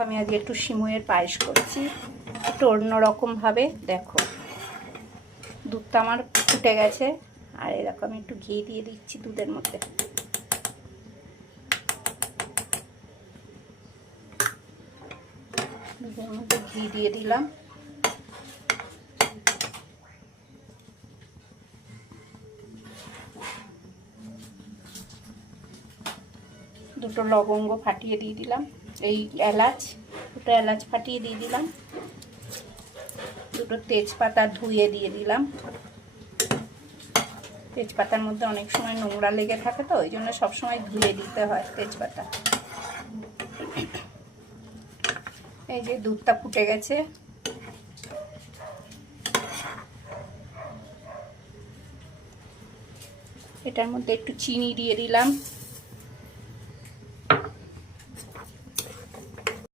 আমি আজকে একটু সিমুইয়ের পায়েস করছি, একটু অন্যরকমভাবে। দেখো দুধটা আমার ফুটে গেছে, আর এরকম একটু ঘি দিয়ে দিচ্ছি দুধের মধ্যে। দুধের মধ্যে ঘি দিয়ে দিলাম। দুটো লবঙ্গ ফাটিয়ে দিয়ে দিলাম, এই দুটো এলাচ ফাটিয়ে দিয়ে দিলাম, দুটো তেজপাতা ধুয়ে দিয়ে দিলাম। তেজপাতার মধ্যে অনেক সময় নোংরা লেগে থাকে, তো ওই জন্য সবসময় ধুয়ে দিতে হয় তেজপাতা। এই যে দুধটা ফুটে গেছে, এটার মধ্যে একটু চিনি দিয়ে দিলাম।